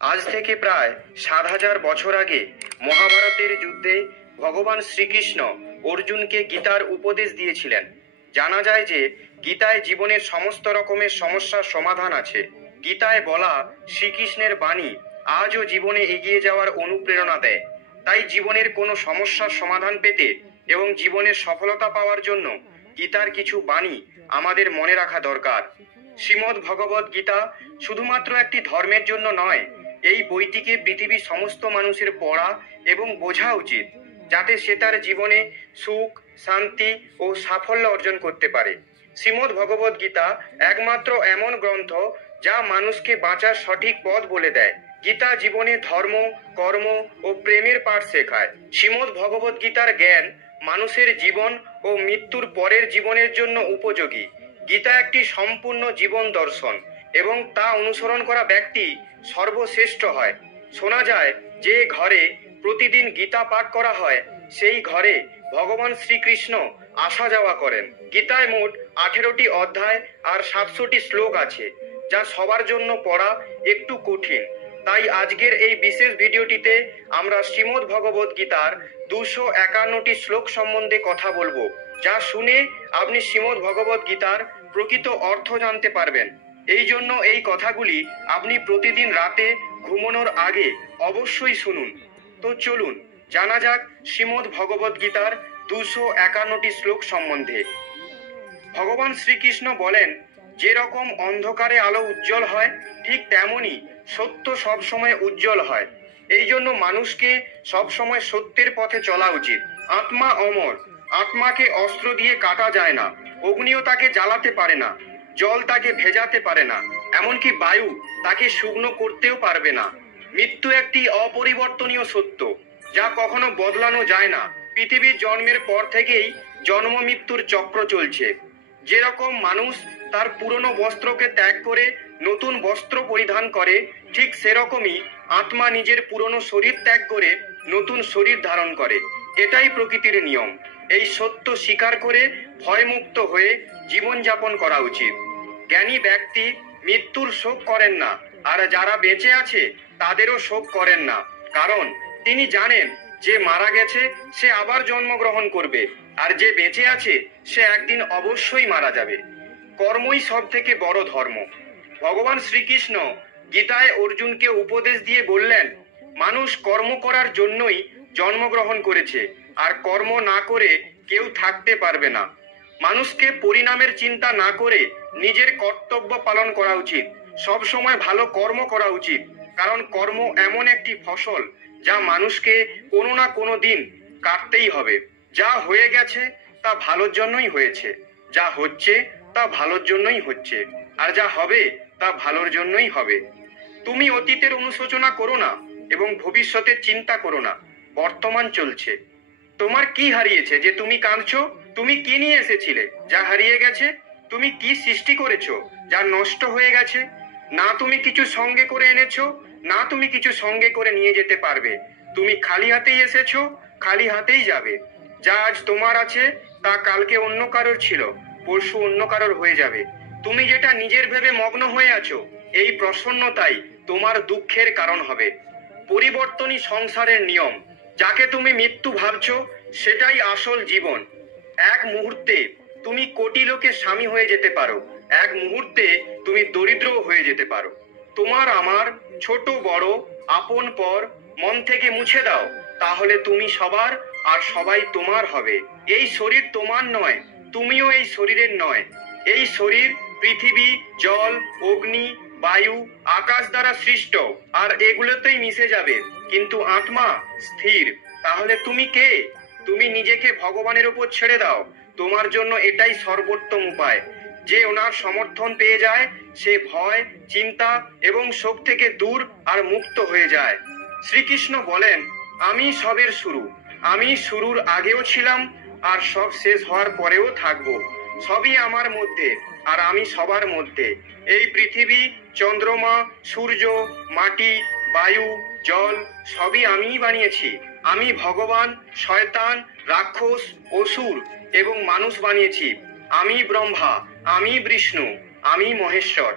আজ থেকে প্রায় 7,000 বছর আগে মহাভারতের যুদ্ধে ভগবান শ্রীকৃষ্ণ অর্জুনকে গীতার উপদেশ দিয়েছিলেন। জানা যায় যে গীতায় জীবনের সমস্ত রকমের সমস্যার সমাধান আছে। গীতায় বলা শ্রীকৃষ্ণের বাণী আজও জীবনে এগিয়ে যাওয়ার অনুপ্রেরণা দেয়। তাই জীবনের কোনো সমস্যার সমাধান পেতে এবং জীবনের সফলতা পাওয়ার জন্য গীতার কিছু বাণী আমাদের মনে রাখা দরকার। শ্রীমদ্ ভগবদ গীতা শুধুমাত্র একটি ধর্মের জন্য নয়, এই বইটিকে পৃথিবীর সমস্ত মানুষের পড়া এবং বোঝা উচিত, যাতে সে তার জীবনে সুখ, শান্তি ও সাফল্য অর্জন করতে পারে। শ্রীমদ্ ভগবদ গীতা একমাত্র এমন গ্রন্থ যা মানুষকে বাঁচার সঠিক পথ বলে দেয়। গীতা জীবনে ধর্ম, কর্ম ও প্রেমের পাঠ শেখায়। শ্রীমদ্ ভগবদ গীতার জ্ঞান মানুষের জীবন ও মৃত্যুর পরের জীবনের জন্য উপযোগী। গীতা একটি সম্পূর্ণ জীবন দর্শন এবং তা অনুসরণ করা ব্যক্তি সর্বশ্রেষ্ঠ হয়। শোনা যায় যে ঘরে প্রতিদিন গীতা পাঠ করা হয় সেই ঘরে ভগবান শ্রীকৃষ্ণ আসা যাওয়া করেন। গীতায় মোট 18টি অধ্যায় আর 700টি শ্লোক আছে, যা সবার জন্য পড়া একটু কঠিন। তাই আজকের এই বিশেষ ভিডিওটিতে আমরা শ্রীমদ্ ভগবদ গীতার 251টি শ্লোক সম্বন্ধে কথা বলবো, যা শুনে আপনি শ্রীমদ্ ভগবদ গীতার প্রকৃত অর্থ জানতে পারবেন। এই জন্য এই কথাগুলি আপনি প্রতিদিন রাতে ঘুমানোর আগে অবশ্যই শুনুন। তো চলুন জানা যাক শ্রীমদ্ ভগবদ গীতার 251টি শ্লোক সম্বন্ধে। ভগবান শ্রীকৃষ্ণ বলেন, যেরকম অন্ধকারে আলো উজ্জ্বল হয় ঠিক তেমনি সত্য সবসময় উজ্জ্বল হয়। এই জন্য মানুষকে সবসময় সত্যের পথে চলা উচিত। আত্মা অমর, আত্মাকে অস্ত্র দিয়ে কাটা যায় না, অগ্নিও তাকে জ্বালাতে পারে না, জল তাকে ভেজাতে পারে না, এমনকি বায়ু তাকে শুকনো করতেও পারবে না। মৃত্যু একটি অপরিবর্তনীয় সত্য, যা কখনো বদলানো যায় না। পৃথিবীর জন্মের পর থেকেই জন্ম মৃত্যুর চক্র চলছে। যেরকম মানুষ তার পুরনো বস্ত্রকে ত্যাগ করে নতুন বস্ত্র পরিধান করে, ঠিক সেরকমই আত্মা নিজের পুরনো শরীর ত্যাগ করে নতুন শরীর ধারণ করে। এটাই প্রকৃতির নিয়ম। এই সত্য স্বীকার করে ভয়মুক্ত হয়ে জীবনযাপন করা উচিত। জ্ঞানী ব্যক্তি মৃত্যুর শোক করেন না, আর যারা বেঁচে আছে তাদেরও শোক করেন না, কারণ তিনি জানেন যে মারা গেছে সে আবার জন্মগ্রহণ করবে, আর যে বেঁচে আছে সে একদিন অবশ্যই মারা যাবে। কর্মই সব থেকে বড় ধর্ম। ভগবান শ্রীকৃষ্ণ গীতায় অর্জুনকে উপদেশ দিয়ে বললেন, মানুষ কর্ম করার জন্যই জন্মগ্রহণ করেছে, আর কর্ম না করে কেউ থাকতে পারবে না। মানুষকে পরিণামের চিন্তা না করে নিজের কর্তব্য পালন করা উচিত। সব সময় ভালো কর্ম করা উচিত, কারণ কর্ম এমন একটি ফসল যা মানুষকে কোনো না কোনো দিন কাটতেই হবে। যা হয়ে গেছে তা ভালোর জন্যই হয়েছে, যা হচ্ছে তা ভালোর জন্যই হচ্ছে, আর যা হবে তা ভালোর জন্যই হবে। তুমি অতীতের অনুশোচনা করো না এবং ভবিষ্যতের চিন্তা করো না। বর্তমান চলছে। তোমার কি হারিয়েছে যে তুমি কাঁদছো? তুমি কি নিয়ে এসেছিলে যা হারিয়ে গেছে? তুমি কি সৃষ্টি করেছো যা নষ্ট হয়ে গেছে? না তুমি কিছু সঙ্গে করে এনেছো, না তুমি কিছু সঙ্গে করে নিয়ে যেতে পারবে। তুমি খালি হাতেই এসেছো, খালি হাতেই যাবে। যা আজ তোমার আছে তা কালকে অন্য কারোর ছিল, পরশু অন্য কারোর হয়ে যাবে। তুমি যেটা নিজের ভেবে মগ্ন হয়ে আছো, এই প্রসন্নতাই তোমার দুঃখের কারণ হবে। পরিবর্তনই সংসারের নিয়ম। যাকে তুমি মৃত্যু ভাবছো সেটাই আসল জীবন। এক মুহূর্তে তুমি কোটি লোকের স্বামী হয়ে যেতে পারো, এক মুহূর্তে তুমি দরিদ্র হয়ে যেতে পারো। তোমার আমার ছোট বড় আপন পর মন থেকে মুছে দাও, তাহলে তুমি সবার আর সবাই তোমার হবে। এই শরীর তোমার নয়, তুমিও এই শরীরের নয়। এই শরীর পৃথিবী, জল, অগ্নি, বায়ু, আকাশ দ্বারা সৃষ্ট, আর এগুলোতেই মিশে যাবে, কিন্তু আত্মা স্থির। তাহলে তুমি কে? তুমি নিজেকে ভগবানের উপর ছেড়ে দাও। তোমার জন্য এটাই সর্বোত্তম উপায়। যে ওনার সমর্থন পেয়ে যায় সে ভয়, চিন্তা এবং শোক থেকে দূর আর মুক্ত হয়ে যায়। শ্রীকৃষ্ণ বলেন, আমি সবের শুরু। আমি শুরুর আগেও ছিলাম আর সব শেষ হওয়ার পরেও থাকবো। সবই আমার মধ্যে আর আমি সবার মধ্যে। এই পৃথিবী, চন্দ্রমা, সূর্য, মাটি, বায়ু, জল সবই আমিই বানিয়েছি। আমি ভগবান, শয়তান, রাক্ষস, অসুর এবং মানুষ বানিয়েছি। আমি ব্রহ্মা, আমি বিষ্ণু, আমি মহেশ্বর।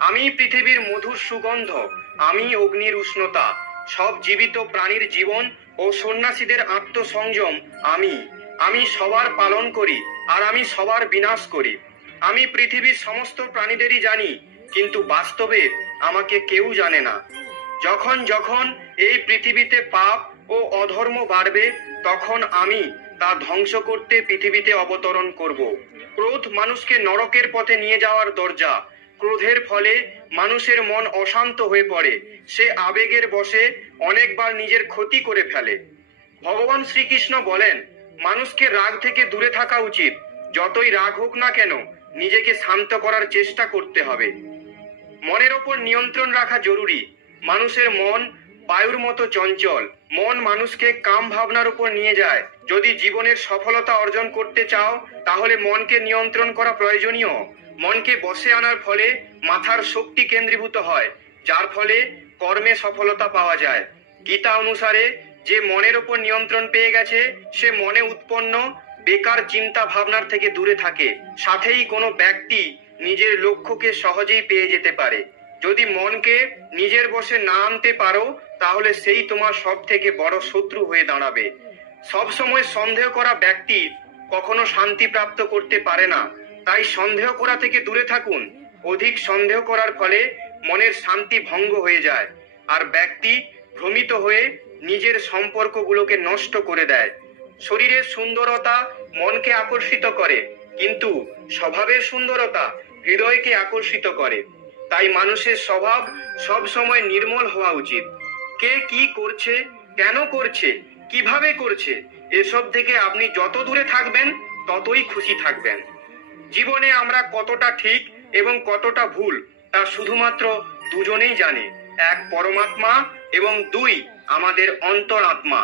আমি পৃথিবীর মধুর সুগন্ধ, আমি অগ্নির উষ্ণতা, সব জীবিত প্রাণীর জীবন ও সন্ন্যাসীদের আত্মসংযম আমি সবার পালন করি আর আমি সবার বিনাশ করি। আমি পৃথিবীর সমস্ত প্রাণীদেরই জানি, কিন্তু বাস্তবে আমাকে কেউ জানে না। যখন যখন এই পৃথিবীতে পাপ ও অধর্ম বাড়বে, তখন আমি তা ধ্বংস করতে পৃথিবীতে অবতরণ করব। ক্রোধ মানুষকে নরকের পথে নিয়ে যাওয়ার দরজা। ক্রোধের ফলে মানুষের মন অশান্ত হয়ে পড়ে, সে আবেগের বশে অনেকবার নিজের ক্ষতি করে ফেলে। ভগবান শ্রীকৃষ্ণ বলেন, মানুষকে রাগ থেকে দূরে থাকা উচিত। যতই রাগ হোক না কেন, নিজেকে শান্ত করার চেষ্টা করতে হবে। মনের ওপর নিয়ন্ত্রণ রাখা জরুরি। মানুষের মন বায়ুর মতো চঞ্চল। মন মানুষকে কাম ভাবনার উপর নিয়ে যায়। যদি জীবনের সফলতা অর্জন করতে চাও, তাহলে মনকে নিয়ন্ত্রণ করা প্রয়োজনীয়। মনকে বশে আনার ফলে মাথার শক্তি কেন্দ্রীভূত হয়, যার ফলে কর্মে সফলতা পাওয়া যায়। গীতা অনুসারে যে মনের ওপর নিয়ন্ত্রণ পেয়ে গেছে, সে মনে উৎপন্ন বেকার চিন্তা ভাবনার থেকে দূরে থাকে। সাথেই কোনো ব্যক্তি নিজের লক্ষ্যকে সহজেই পেয়ে যেতে পারে। যদি মনকে নিজের বশে না আনতে পারো, তাহলে সেই তোমার সব থেকে বড় শত্রু হয়ে দাঁড়াবে। সবসময় সন্দেহ করা ব্যক্তি কখনো শান্তি প্রাপ্ত করতে পারে না। তাই সন্দেহ করা থেকে দূরে থাকুন। অধিক সন্দেহ করার ফলে মনের শান্তি ভঙ্গ হয়ে যায়, আর ব্যক্তি ভ্রমিত হয়ে নিজের সম্পর্কগুলোকে নষ্ট করে দেয়। শরীরের সুন্দরতা মনকে আকর্ষিত করে, কিন্তু স্বভাবের সুন্দরতা হৃদয়কে আকর্ষিত করে। তাই মানুষের স্বভাব সব সময় নির্মল হওয়া উচিত। কে কি করছে, কেন করছে, কিভাবে করছে, এসব থেকে আপনি যত দূরে থাকবেন, ততই খুশি থাকবেন। জীবনে আমরা কতটা ঠিক এবং কতটা ভুল, তা শুধুমাত্র দুজনেই জানে। এক পরমাত্মা এবং দুই আমাদের অন্তরাত্মা।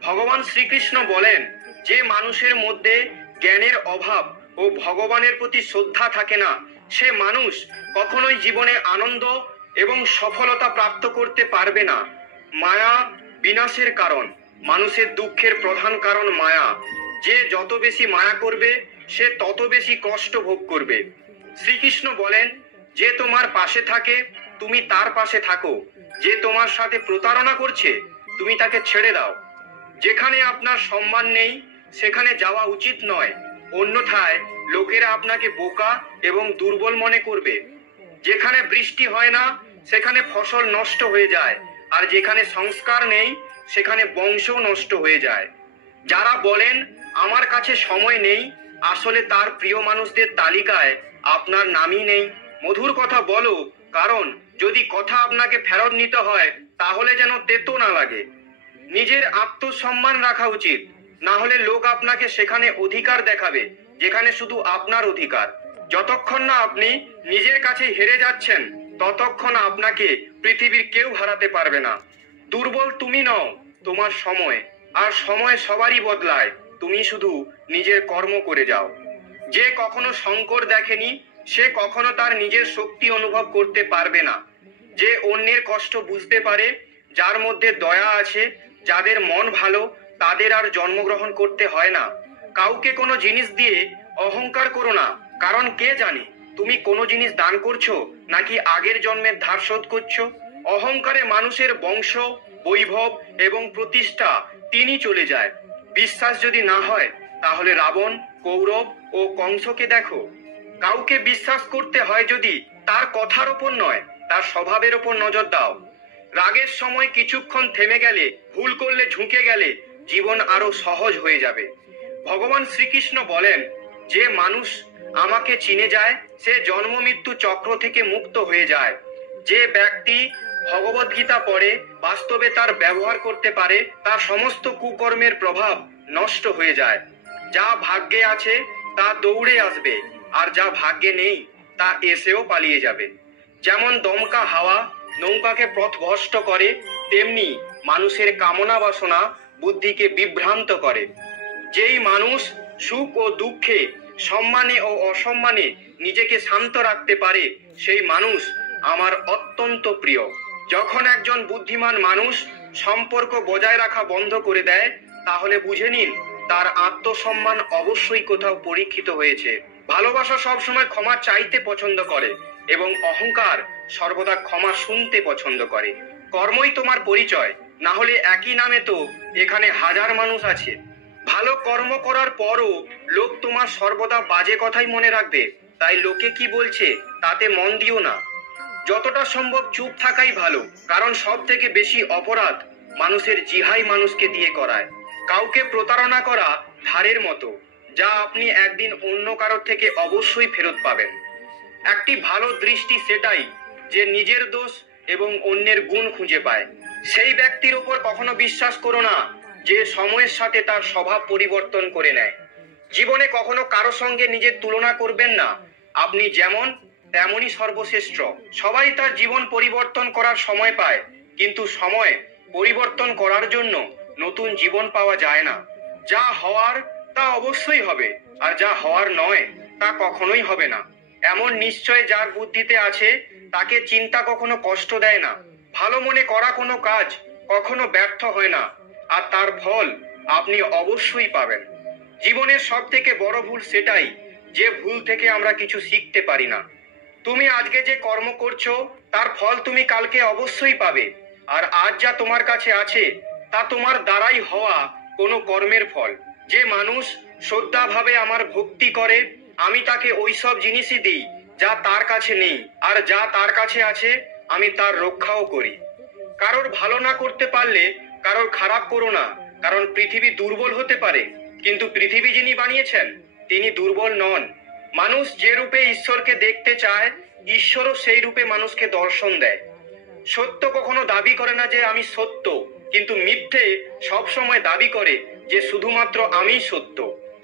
ভগবান শ্রীকৃষ্ণ বলেন, যে মানুষের মধ্যে জ্ঞানের অভাব ও ভগবানের প্রতি শ্রদ্ধা থাকে না, সে মানুষ কখনোই জীবনে আনন্দ এবং সফলতা প্রাপ্ত করতে পারবে না। মায়া বিনাশের কারণ। মানুষের দুঃখের প্রধান কারণ মায়া। যে যত বেশি মায়া করবে, সে তত বেশি কষ্ট ভোগ করবে। শ্রীকৃষ্ণ বলেন, যে তোমার পাশে থাকে, তুমি তার পাশে থাকো। যে তোমার সাথে প্রতারণা করছে, তুমি তাকে ছেড়ে দাও। যেখানে আপনার সম্মান নেই, সেখানে যাওয়া উচিত নয়, অন্যথায় লোকেরা আপনাকে বোকা এবং দুর্বল মনে করবে। যেখানে বৃষ্টি হয় না, সেখানে ফসল নষ্ট হয়ে যায়, আর যেখানে সংস্কার নেই, সেখানে বংশ নষ্ট হয়ে যায়। যারা বলেন আমার কাছে সময় নেই, আসলে তার প্রিয় মানুষদের তালিকায় আপনার নামই নেই। মধুর কথা বলো, কারণ যদি কথা আপনাকে ফেরত নিতে হয়, তাহলে যেন তেতো না লাগে। নিজের আত্মসম্মান রাখা উচিত, না হলে লোক আপনাকে সেখানে অধিকার দেখাবে যেখানে শুধু আপনার অধিকার। যতক্ষণ না আপনি নিজের কাছে হেরে যাচ্ছেন, ততক্ষণ আপনাকে পৃথিবীর কেউ হারাতে পারবে না। দুর্বল তুমি নও, তোমার সময়। আর সময় সবারই বদলায়, তুমি শুধু নিজের কর্ম করে যাও। যে কখনো সংকট দেখেনি, সে কখনো তার নিজের শক্তি অনুভব করতে পারবে না। যে অন্যের কষ্ট বুঝতে পারে, যার মধ্যে দয়া আছে, যাদের মন ভালো, তাদের আর জন্মগ্রহণ করতে হয় না। কাউকে কোনো জিনিস দিয়ে অহংকার করো না, কারণ কে জানে তুমি কোনো জিনিস দান করছো নাকি আগের জন্মের ধার শোধ করছো। অহংকারে মানুষের বংশ, বৈভব এবং প্রতিষ্ঠা তিনি চলে যায়। বিশ্বাস যদি না হয়, তাহলে রাবণ, কৌরব ও কংসকে দেখো। কাউকে বিশ্বাস করতে হয় যদি তার কথার ওপর নয়, তার স্বভাবের ওপর নজর দাও। রাগের সময় কিছুক্ষণ থেমে গেলে, ভুল করলে ঝুঁকে গেলে, জীবন আরো সহজ হয়ে যাবে। ভগবান শ্রীকৃষ্ণ বলেন, যে মানুষ আমাকে চিনে যায়, সে জন্ম মৃত্যু চক্র থেকে মুক্ত হয়ে যায়। যে ব্যক্তি ভগবদ্গীতা পড়ে, বাস্তবে তার ব্যবহার করতে পারে, তার সমস্ত কুকর্মের প্রভাব নষ্ট হয়ে যায়। যা ভাগ্যে আছে তা দৌড়ে আসবে, আর যা ভাগ্যে নেই তা এসেও পালিয়ে যাবে। যেমন দমকা হাওয়া নৌকাকে পথভ্রষ্ট করে, তেমনি মানুষের কামনা বাসনা বুদ্ধিকে বিভ্রান্ত করে। যেই মানুষ সুখ ও দুঃখে, সম্মানে ও অসম্মানে নিজেকে শান্ত রাখতে পারে, সেই মানুষ আমার অত্যন্ত প্রিয়। যখন একজন বুদ্ধিমান মানুষ সম্পর্ক বজায় রাখা বন্ধ করে দেয়, তাহলে বুঝে নিন তার আত্মসম্মান অবশ্যই কোথাও পরীক্ষিত হয়েছে। ভালোবাসা সবসময় ক্ষমা চাইতে পছন্দ করে এবং অহংকার সর্বদা ক্ষমা শুনতে পছন্দ করে। কর্মই তোমার পরিচয়, না হলে একই নামে তো এখানে হাজার মানুষ আছে। ভালো কর্ম করার পরও লোক তোমার সর্বদা বাজে কথাই মনে রাখবে, তাই লোকে কি বলছে তাতে মন দিও না। যতটা সম্ভব চুপ থাকাই ভালো, কারণ সব থেকে বেশি অপরাধ মানুষের জিহাই মানুষকে দিয়ে করায়। কাউকে প্রতারণা করা ধারের মতো, যা আপনি একদিন অন্য কারোর থেকে অবশ্যই ফেরত পাবেন। একটি ভালো দৃষ্টি সেটাই যে নিজের দোষ এবং অন্যের গুণ খুঁজে পায়। সেই ব্যক্তির উপর কখনো বিশ্বাস করো না যে সময়ের সাথে তার স্বভাব পরিবর্তন করে নেয়। জীবনে কখনো কারো সঙ্গে নিজের তুলনা করবেন না। আপনি যেমন তেমনই সর্বশ্রেষ্ঠ। সবাই তার জীবন পরিবর্তন করার সময় পায়, কিন্তু সময় পরিবর্তন করার জন্য নতুন জীবন পাওয়া যায় না। যা হওয়ার তা অবশ্যই হবে, আর যা হওয়ার নয় তা কখনোই হবে না। এমন নিশ্চয় যার বুদ্ধিতে আছে, তাকে চিন্তা কখনো কষ্ট দেয় না। ভালো মনে করা কোনো কাজ কখনো ব্যর্থ হয় না, আর তার ফল আপনি অবশ্যই পাবেন। জীবনের সব থেকে বড় ভুল সেটাই যে ভুল থেকে আমরা কিছু শিখতে পারি না। তুমি আজকে যে কর্ম করছো তার ফল তুমি কালকে অবশ্যই পাবে, আর আজ যা তোমার কাছে আছে তা তোমার দ্বারাই হওয়া কোনো কর্মের ফল। যে মানুষ শ্রদ্ধাভাবে আমার ভক্তি করে, আমি তাকে ওইসব জিনিসই দিই যা তার কাছে নেই, আর যা তার কাছে আছে আমি তার রক্ষাও করি। কারোর ভালো না করতে পারলে কারোর খারাপ করো না, কারণ পৃথিবী দুর্বল হতে পারে, কিন্তু পৃথিবী যিনি বানিয়েছেন তিনি দুর্বল নন। মানুষ যে রূপে ঈশ্বরকে দেখতে চায়, ঈশ্বরও সেই রূপে মানুষকে দর্শন দেয়। সত্য কখনো দাবি করে না যে আমি সত্য, কিন্তু মিথ্যে সবসময় দাবি করে যে শুধুমাত্র আমি সত্য।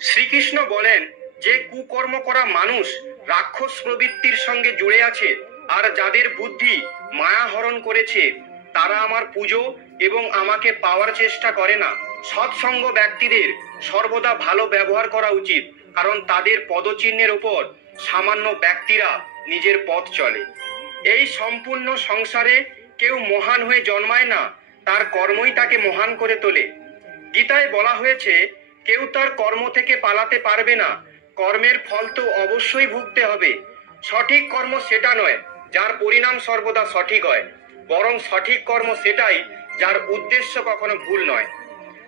শ্রীকৃষ্ণ বলেন যে কুকর্ম করা মানুষ রাক্ষস প্রবৃত্তির সঙ্গে জুড়ে আছে, আর যাদের বুদ্ধি মায়া হরণ করেছে তারা আমার পুজো এবং আমাকে পাওয়ার চেষ্টা করে না। সৎসঙ্গ ব্যক্তিদের সর্বদা ভালো ব্যবহার করা উচিত, কারণ তাদের পদচিহ্নের ওপর সামান্য ব্যক্তিরা নিজের পথ চলে। এই সম্পূর্ণ সংসারে কেউ মহান হয়ে জন্মায় না, তার কর্মই তাকে মহান করে তোলে। গীতায় বলা হয়েছে কেউ তার কর্ম থেকে পালাতে পারবে না, কর্মের ফল তো অবশ্যই ভুগতে হবে। সঠিক কর্ম সেটা নয় যার পরিণাম সর্বদা সঠিক হয়, বরং সঠিক কর্ম সেটাই যার উদ্দেশ্য কখনো ভুল নয়।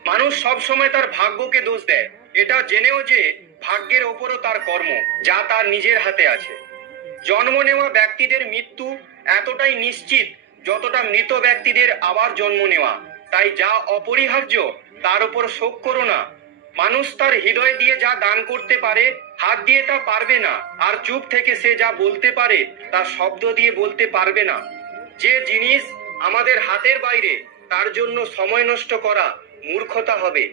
মানুষ সবসময় তার ভাগ্যকে দোষ দেয়, এটা জেনেও যে ভাগ্যের ওপরও তার কর্ম, যা তার নিজের হাতে আছে। জন্ম নেওয়া ব্যক্তিদের মৃত্যু এতটাই নিশ্চিত যতটা মৃত ব্যক্তিদের আবার জন্ম নেওয়া। তাই যা অপরিহার্য তার উপর শোক করো না। মানুষ তার হৃদয় দিয়ে যা দান করতে পারে হাত দিয়ে তা পারবে না, আর চুপ থেকে সে যা বলতে পারে তা শব্দ দিয়ে বলতে পারবে না। যে জিনিস আমাদের হাতের বাইরে তার জন্য সময় নষ্ট করা মূর্খতা হবে।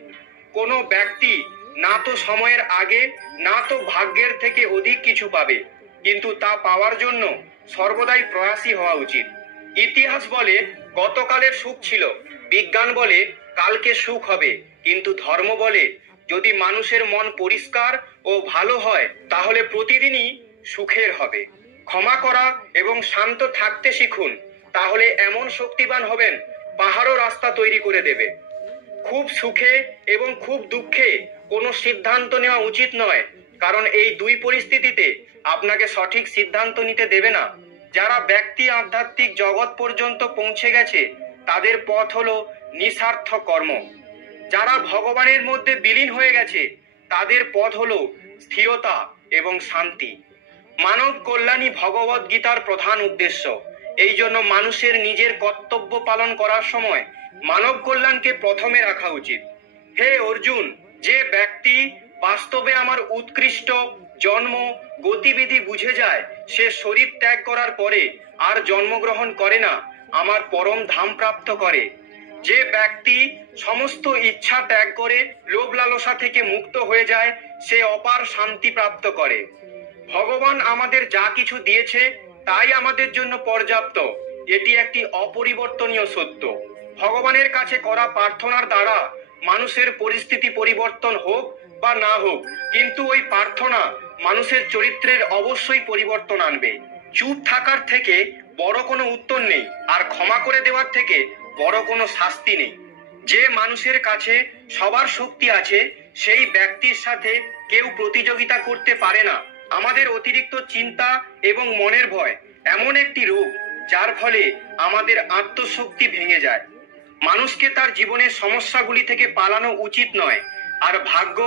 কোনো ব্যক্তি না তো সময়ের আগে না তো ভাগ্যের থেকে অধিক কিছু পাবে, কিন্তু তা পাওয়ার জন্য সর্বদাই প্রয়াসী হওয়া উচিত। ইতিহাস বলে গতকালের সুখ ছিল, বিজ্ঞান বলে কালকে সুখ হবে, কিন্তু ধর্ম বলে যদি মানুষের মন পরিষ্কার ও ভালো হয় তাহলে প্রতিদিনই সুখের হবে। ক্ষমা করা এবং শান্ত থাকতে শিখুন, তাহলে এমন শক্তিবান হবেন পাহাড়ও রাস্তা তৈরি করে দেবে। খুব সুখে এবং খুব দুঃখে কোনো সিদ্ধান্ত নেওয়া উচিত নয়, কারণ এই দুই পরিস্থিতিতে আপনাকে সঠিক সিদ্ধান্ত নিতে দেবে না। যারা ব্যক্তি আধ্যাত্মিক জগৎ পর্যন্ত পৌঁছে গেছে তাদের পথ হলো নিঃস্বার্থ কর্ম। যারা ভগবানের মধ্যে বিলীন হয়ে গেছে তাদের পথ হলো স্থিরতা এবং শান্তি। মানব কল্যাণই ভগবদ গীতার প্রধান উদ্দেশ্য। এই জন্য মানুষের নিজের কর্তব্য পালন করার সময় মানব কল্যাণকে প্রথমে রাখা উচিত। হে অর্জুন, যে ব্যক্তি বাস্তবে আমার উৎকৃষ্ট জন্ম গতিবিধি বুঝে যায়, সে শরীর ত্যাগ করার পরে আর জন্মগ্রহণ করে না, আমার পরম ধাম প্রাপ্ত করে। যে ব্যক্তি সমস্ত ইচ্ছা ত্যাগ করে লোভ লালসা থেকে মুক্ত হয়ে যায়, সে অপার শান্তি প্রাপ্ত করে। ভগবান আমাদের যা কিছু দিয়েছে তাই আমাদের জন্য পর্যাপ্ত, এটি একটি অপরিবর্তনীয় সত্য। ভগবানের কাছে করা প্রার্থনার দ্বারা মানুষের পরিস্থিতি পরিবর্তন হোক বা না হোক, কিন্তু ওই প্রার্থনা মানুষের চরিত্রের অবশ্যই পরিবর্তন আনবে। চুপ থাকার থেকে বড় কোনো উত্তর নেই, আর ক্ষমা করে দেওয়ার থেকে বড় কোনো শাস্তি নেই। যে মানুষের কাছে সবার শক্তি আছে সেই ব্যক্তির সাথে কেউ প্রতিযোগিতা করতে পারে না। আমাদের অতিরিক্ত চিন্তা এবং মনের ভয় এমন একটি রোগ যার ফলে আমাদের আত্মশক্তি ভেঙে যায়। মানুষকে তার জীবনের সমস্যাগুলি থেকে পালানো উচিত নয়, আর ভাগ্য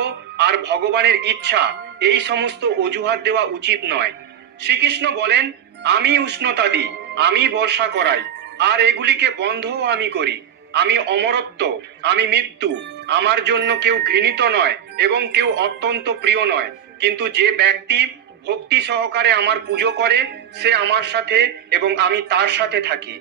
আর ভগবানের ইচ্ছা এই সমস্ত অজুহাত দেওয়া উচিত নয়। শ্রীকৃষ্ণ বলেন, আমি উষ্ণতা দিই, আমি বর্ষা করাই, আর এগুলিকে বন্ধও আমি করি। আমি অমরত্ব, আমি মৃত্যু। আমার জন্য কেউ ঘৃণিত নয় এবং কেউ অত্যন্ত প্রিয় নয়, কিন্তু যে ব্যক্তি ভক্তি সহকারে আমার পুজো করে সে আমার সাথে এবং আমি তার সাথে থাকি।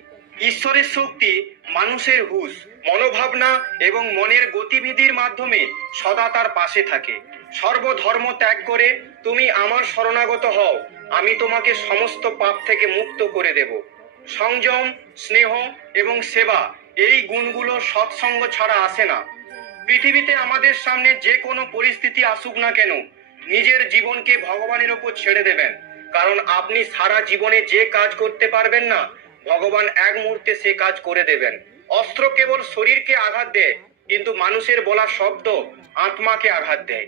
ঈশ্বরের শক্তি মানুষের হুঁশ, মনোভাবনা এবং মনের গতিবিধির মাধ্যমে সদা তার পাশে থাকে। সর্বধর্ম ত্যাগ করে তুমি আমার শরণাগত হও, আমি তোমাকে সমস্ত পাপ থেকে মুক্ত করে দেব। সংযম, স্নেহ এবং সেবা এই গুণগুলো সৎসঙ্গ ছাড়া আসে না। পৃথিবীতে আমাদের সামনে যে কোনো পরিস্থিতি আসুক না কেন, নিজের জীবনকে ভগবানের ওপর ছেড়ে দেবেন, কারণ আপনি সারা জীবনে যে কাজ করতে পারবেন না, ভগবান এক মুহূর্তে সে কাজ করে দেবেন। অস্ত্র কেবল শরীরকে আঘাত দেয়, কিন্তু মানুষের বলা শব্দ আত্মাকে আঘাত দেয়।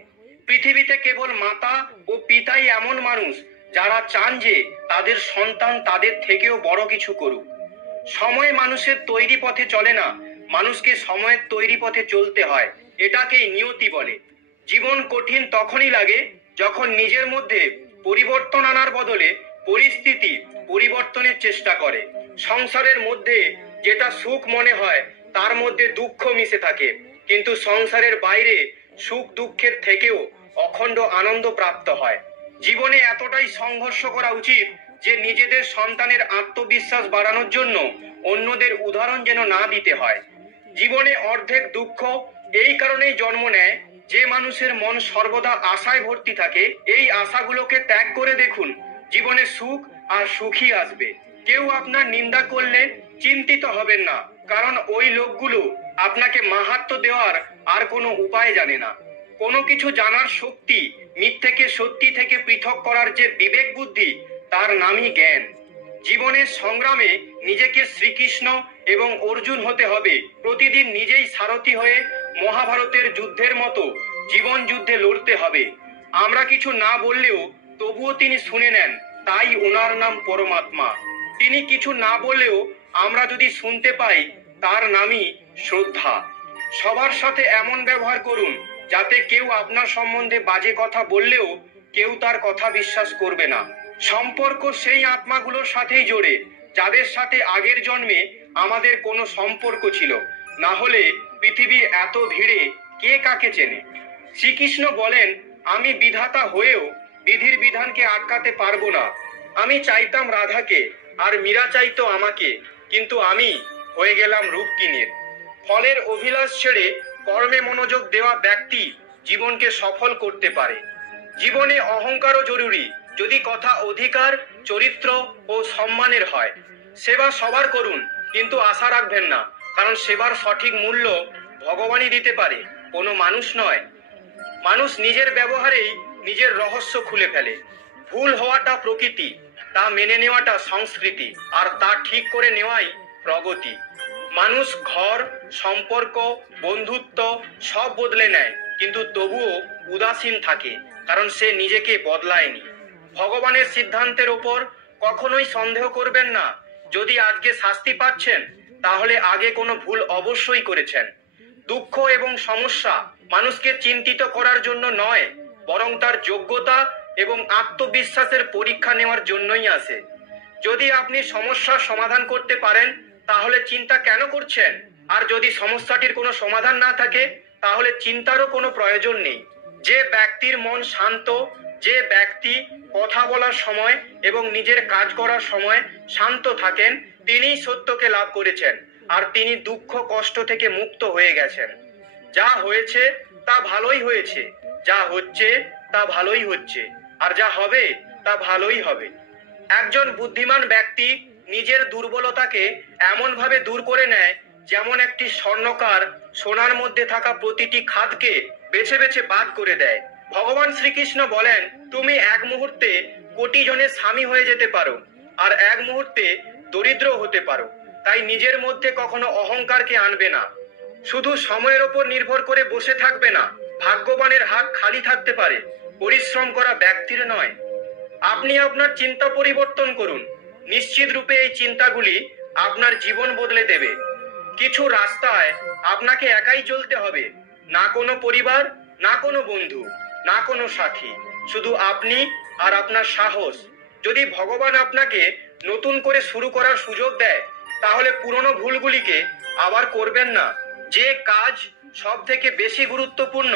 পৃথিবীতে কেবল মাতা ও পিতাই এমন মানুষ যারা চান যে তাদের সন্তান তাদের থেকেও বড় কিছু করুক। সময় মানুষের তৈরি পথে চলে না, মানুষকে সময়ের তৈরি পথে চলতে হয়। এটাকেই নিয়তি বলে। জীবন কঠিন তখনই লাগে যখন নিজের মধ্যে পরিবর্তন আনার বদলে পরিস্থিতি পরিবর্তনের চেষ্টা করে। সংসারের মধ্যে যেটা সুখ মনে হয় তার মধ্যে দুঃখ মিশে থাকে, কিন্তু সংসারের বাইরে সুখ দুঃখের থেকেও অখণ্ড আনন্দ প্রাপ্ত হয়। জীবনে এতটাই সংঘর্ষ করা উচিত যে নিজেদের সন্তানের আত্মবিশ্বাস বাড়ানোর জন্য অন্যদের উদাহরণ যেন না দিতে হয়। জীবনে অর্ধেক দুঃখ এই কারণেই জন্ম নেয় যে মানুষের মন সর্বদা আশায় ভর্তি থাকে। এই আশাগুলোকে ত্যাগ করে দেখুন, জীবনে সুখ আর সুখই আসবে। কেউ আপনার নিন্দা করলে চিন্তিত হবেন না, কারণ ওই লোকগুলো আপনাকে মাহাত্ম্য দেওয়ার আর কোনো উপায় জানে না। কোনো কিছু জানার শক্তি, মিথ্যেকে সত্যি থেকে পৃথক করার যে বিবেক বুদ্ধি, তার নামই জ্ঞান। জীবনের সংগ্রামে নিজেকে শ্রীকৃষ্ণ এবং অর্জুন হতে হবে। প্রতিদিন নিজেই সারথি হয়ে মহাভারতের যুদ্ধের মতো জীবন যুদ্ধে লড়তে হবে। আমরা কিছু না বললেও তবুও তিনি শুনে নেন, তাই ওনার নাম পরমাত্মা। তিনি কিছু না বললেও আমরা যদি শুনতে পাই, তার নামই শ্রদ্ধা। সবার সাথে এমন ব্যবহার করুন যাতে কেউ আপনার সম্বন্ধে বাজে কথা বললেও কেউ তার কথা বিশ্বাস করবে না। সম্পর্ক সেই আত্মাগুলোর সাথেই জোড়ে যাদের সাথে আগের জন্মে আমাদের কোনো সম্পর্ক ছিল, না হলে পৃথিবীর এত ভিড়ে কে কাকে চেনে। শ্রীকৃষ্ণ বলেন, আমি বিধাতা হয়েও বিধির বিধানকে আটকাতে পারবো না। আমি চাইতাম রাধাকে আর মীরা চাইতো আমাকে, কিন্তু আমি হয়ে গেলাম রূপকিনীর। ফলের অভিলাষ ছেড়ে কর্মে মনোযোগ দেওয়া ব্যক্তি জীবনকে সফল করতে পারে। জীবনে অহংকারও জরুরি, যদি কথা অধিকার, চরিত্র ও সম্মানের হয়। সেবা সবার করুন, কিন্তু আশা রাখবেন না, কারণ সেবার সঠিক মূল্য ভগবানই দিতে পারে, কোনো মানুষ নয়। মানুষ নিজের ব্যবহারেই নিজের রহস্য খুলে ফেলে। ভুল হওয়াটা প্রকৃতি, তা মেনে নেওয়াটা সংস্কৃতি, আর তা ঠিক করে নেওয়াই প্রগতি। মানুষ ঘর, সম্পর্ক, বন্ধুত্ব সব বদলে নেয়, কিন্তু তবুও উদাসীন থাকে, কারণ সে নিজেকে বদলায়নি। ভগবানের সিদ্ধান্তের ওপর কখনোই সন্দেহ করবেন না। যদি আজকে শাস্তি পাচ্ছেন, তাহলে আগে কোনো ভুল অবশ্যই করেছেন। দুঃখ এবং সমস্যা মানুষকে চিন্তিত করার জন্য নয়, বরং তার যোগ্যতা এবং আত্মবিশ্বাসের পরীক্ষা নেওয়ার জন্যই আসে। যদি আপনি সমস্যার সমাধান করতে পারেন, তাহলে চিন্তা কেন করছেন? আর যদি সমস্যাটির কোনো সমাধান না থাকে, তাহলে চিন্তারও কোনো প্রয়োজন নেই। যে ব্যক্তির মন শান্ত, যে ব্যক্তি কথা বলার সময় এবং নিজের কাজ করার সময় শান্ত থাকেন, তিনিই সত্যকে লাভ করেছেন, আর তিনি দুঃখ কষ্ট থেকে মুক্ত হয়ে গেছেন। যা হয়েছে তা ভালোই হয়েছে, যা হচ্ছে তা ভালোই হচ্ছে, আর যা হবে তা ভালোই হবে। একজন বুদ্ধিমান ব্যক্তি নিজের দুর্বলতাকে এমনভাবে দূর করে নেয়, যেমন একটি স্বর্ণকার সোনার মধ্যে থাকা প্রতিটি খাদকে বেছে বেছে বাদ করে দেয়। ভগবান শ্রীকৃষ্ণ বলেন, তুমি এক মুহূর্তে কোটি জনের স্বামী হয়ে যেতে পারো, আর এক মুহূর্তে দরিদ্র হতে পারো। তাই নিজের মধ্যে কখনো অহংকারকে আনবে না। শুধু সময়ের ওপর নির্ভর করে বসে থাকবে না। ভাগ্যবানের হাত খালি থাকতে পারে, পরিশ্রম করা ব্যক্তির নয়। আপনি আপনার চিন্তা পরিবর্তন করুন, নিশ্চিত রূপে এই চিন্তাগুলি আপনার জীবন বদলে দেবে। কিছু রাস্তায় আপনাকে একাই চলতে হবে, না কোনো পরিবার, না কোনো বন্ধু, না কোনো সাথী, শুধু আপনি আর আপনার সাহস। যদি ভগবান আপনাকে নতুন করে শুরু করার সুযোগ দেয়, তাহলে পুরনো ভুলগুলিকে আবার করবেন না। যে কাজ সব থেকে বেশি গুরুত্বপূর্ণ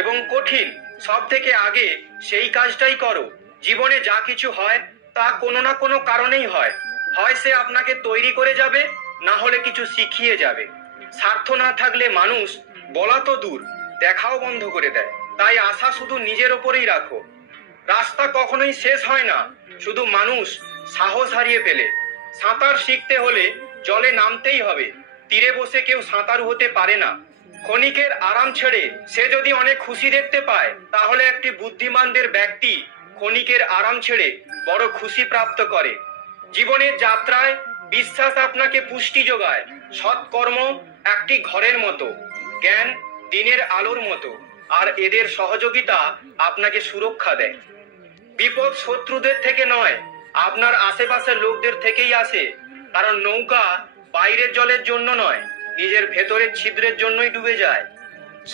এবং কঠিন, সব থেকে আগে সেই কাজটাই করো। জীবনে যা কিছু হয় তা কোনো না কোনো কারণেই হয়। হয় সে আপনাকে তৈরি করে যাবে, না হলে কিছু শিখিয়ে যাবে। স্বার্থ না থাকলে মানুষ বলা তো দূর, দেখাও বন্ধ করে দেয়। তাই আশা শুধু নিজের ওপরেই রাখো। রাস্তা কখনোই শেষ হয় না, শুধু মানুষ সাহস হারিয়ে ফেলে। সাঁতার শিখতে হলে জলে নামতেই হবে। তীরে বসে কেউ সাঁতারু হতে পারে না। ক্ষণিকের আরাম ছেড়ে সে যদি অনেক খুশি দেখতে পায়, তাহলে একটি বুদ্ধিমানদের ব্যক্তি ক্ষণিকের আরাম ছেড়ে বড় খুশি প্রাপ্ত করে। জীবনের যাত্রায় বিশ্বাস আপনাকে পুষ্টি যোগায়। সৎকর্ম একটি ঘরের মতো, জ্ঞান দিনের আলোর মতো, আর এদের সহযোগিতা আপনাকে সুরক্ষা দেয়। বিপদ শত্রুদের থেকে নয়, আপনার আশেপাশের লোকদের থেকেই আসে। কারণ নৌকা বাইরের জলের জন্য নয়, নিজের ভেতরের ছিদ্রের জন্যই ডুবে যায়।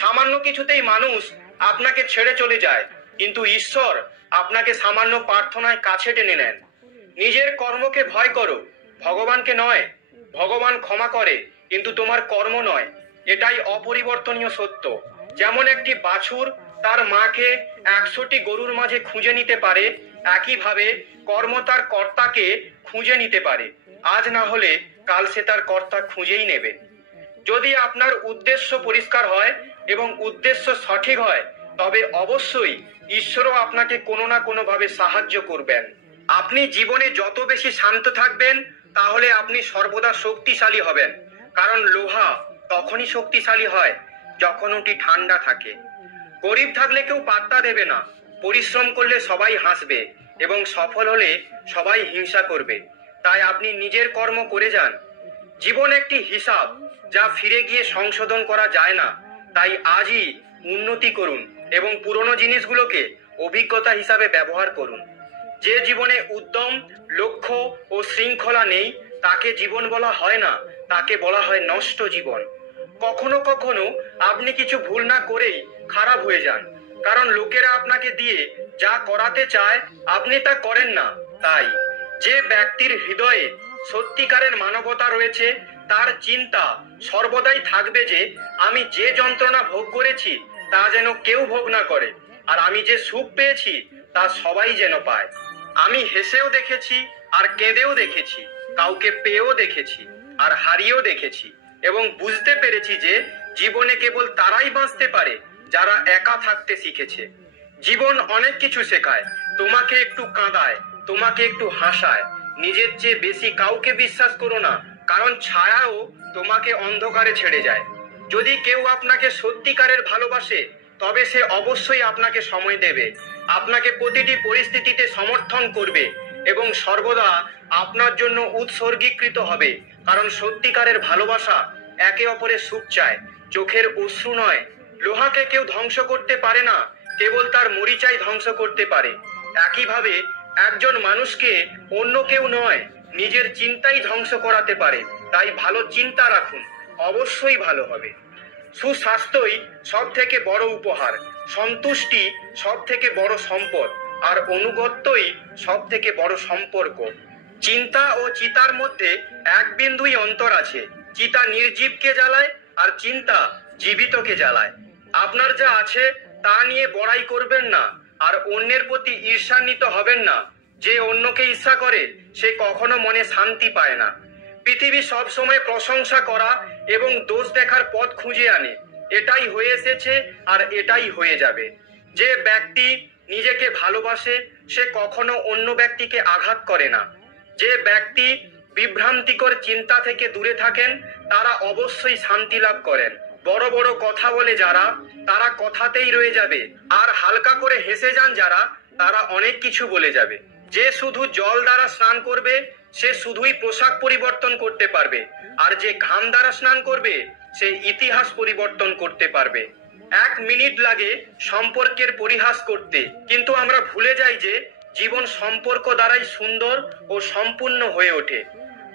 সামান্য কিছুতেই মানুষ আপনাকে ছেড়ে চলে যায়, কিন্তু ঈশ্বর আপনাকে সামান্য প্রার্থনায় কাছে টেনে নেন। নিজের কর্মকে ভয় করো, ভগবানকে নয়। ভগবান ক্ষমা করে, কিন্তু তোমার কর্ম নয়। এটাই অপরিবর্তনীয় সত্য। যেমন একটি বাছুর তার মাকে 100টি গরুর মাঝে খুঁজে নিতে পারে, একইভাবে কর্ম তার কর্তাকে খুঁজে নিতে পারে। আজ না হলে কাল সে তার কর্তা খুঁজেই নেবে। যদি আপনার উদ্দেশ্য পরিষ্কার হয় এবং উদ্দেশ্য সঠিক হয়, তবে অবশ্যই ঈশ্বরও আপনাকে কোনো না কোনো ভাবে সাহায্য করবেন। আপনি জীবনে যত বেশি শান্ত থাকবেন, তাহলে আপনি সর্বদা শক্তিশালী হবেন। কারণ লোহা তখনই শক্তিশালী হয় যখন ওটি ঠান্ডা থাকে। গরিব থাকলে কেউ পাত্তা দেবে না, পরিশ্রম করলে সবাই হাসবে এবং সফল হলে সবাই হিংসা করবে। তাই আপনি নিজের কর্ম করে যান। জীবন একটি হিসাব, যা ফিরে গিয়ে সংশোধন করা যায় না। তাই আজই উন্নতি করুন এবং পুরনো জিনিসগুলোকে অভিজ্ঞতা হিসাবে ব্যবহার করুন। যে জীবনে উদ্যম, লক্ষ্য ও শৃঙ্খলা নেই, তাকে জীবন বলা হয় না, তাকে বলা হয় নষ্ট জীবন। কখনো কখনো আপনি কিছু ভুল না করেই খারাপ হয়ে যান, কারণ লোকেরা আপনাকে দিয়ে যা করাতে চায় আপনি তা করেন না। তাই যে ব্যক্তির হৃদয়ে সত্যিকারের মানবতা রয়েছে, তার চিন্তা সর্বদাই থাকবে যে আমি যে যন্ত্রণা ভোগ করেছি তা যেন কেউ ভোগ না করে, আর আমি যে সুখ পেয়েছি তা সবাই যেন পায়। আমি হেসেও দেখেছি আর কেঁদেও দেখেছি, কাউকে পেয়েও দেখেছি আর হারিয়েও দেখেছি, এবং বুঝতে পেরেছি যে জীবনে কেবল তারাই বাঁচতে পারে যারা একা থাকতে শিখেছে। জীবন অনেক কিছু শেখায়, তোমাকে একটু কাঁদায়, তোমাকে একটু হাসায়। নিজের চেয়ে বেশি কাউকে বিশ্বাস করো না, কারণ ছায়াও তোমাকে অন্ধকারে ছেড়ে যায়। যদি কেউ আপনাকে সত্যিকারের ভালোবাসে, তবে সে অবশ্যই আপনাকে সময় দেবে, আপনাকে প্রতিটি পরিস্থিতিতে সমর্থন করবে এবং সর্বদা আপনার জন্য উৎসর্গীকৃত হবে। কারণ সত্যিকারের ভালোবাসা একে অপরের সুখ চায়, চোখের অশ্রু নয়। লোহাকে কেউ ধ্বংস করতে পারে না, কেবল তার মরিচাই ধ্বংস করতে পারে। একইভাবে একজন মানুষকে অন্য কেউ নয়, নিজের চিন্তাই ধ্বংস করাতে পারে। তাই ভালো চিন্তা রাখুন, অবশ্যই ভালো হবে। সুস্বাস্থ্যই সব থেকে বড় উপহার, সন্তুষ্টি সব থেকে বড় সম্পদ, আর অনুগত্যই সব থেকে বড় সম্পর্ক। চিন্তা ও চিতার মধ্যে এক বিন্দুই অন্তর আছে। চিতা নির্জীবকে জ্বালায় আর চিন্তা জীবিতকে জ্বালায়। আপনার যা আছে তা নিয়ে বড়াই করবেন না, আর অন্যের প্রতি ঈর্ষান্বিত হবেন না। যে অন্যকে ঈর্ষা করে সে কখনো মনে শান্তি পায় না। পৃথিবী সব সময় প্রশংসা করা এবং দোষ দেখার পথ খুঁজে আনে। এটাই হয়ে এসেছে আর এটাই হয়ে যাবে। যে ব্যক্তি নিজেকে ভালোবাসে সে কখনো অন্য ব্যক্তিকে আঘাত করে না। যে ব্যক্তি বিভ্রান্তিকর চিন্তা থেকে দূরে থাকেন, তারা অবশ্যই শান্তি লাভ করেন। বড় বড় কথা বলে যারা, তারা কথাতেই রয়ে যাবে, আর হালকা করে হেসে যান যারা, তারা অনেক কিছু বলে যাবে। যে শুধু জল দ্বারা স্নান করবে সে শুধুই পোশাক পরিবর্তন করতে পারবে, আর যে ঘাম দ্বারা স্নান করবে সে ইতিহাস পরিবর্তন করতে পারবে। 1 মিনিট লাগে সম্পর্কের পরিহাস করতে, কিন্তু আমরা ভুলে যাই যে জীবন সম্পর্ক দ্বারাই সুন্দর ও সম্পূর্ণ হয়ে ওঠে।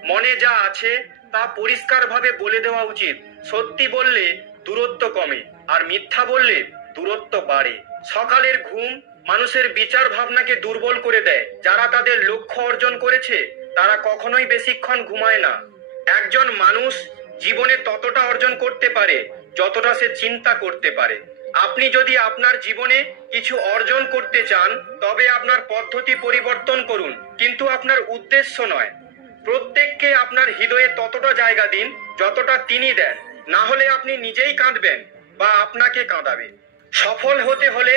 মনে যা আছে তা পরিষ্কারভাবে বলে দেওয়া উচিত। সত্যি বললে দূরত্ব কমে, আর মিথ্যা বললে দূরত্ব বাড়ে। সকালের ঘুম মানুষের বিচার ভাবনাকে দুর্বল করে দেয়। যারা তাদের লক্ষ্য অর্জন করেছে তারা কখনোই বেশিক্ষণ ঘুমায় না। একজন মানুষ জীবনে ততটা অর্জন করতে পারে যতটা সে চিন্তা করতে পারে। আপনি যদি আপনার জীবনে কিছু অর্জন করতে চান তবে আপনার পদ্ধতি পরিবর্তন করুন, কিন্তু আপনার উদ্দেশ্য নয়। প্রত্যেককে আপনার হৃদয়ে ততটা জায়গা দিন যতটা তিনি দেন, না হলে আপনি নিজেই কাঁদবেন বা আপনাকে কাঁদাবে। সফল হতে হলে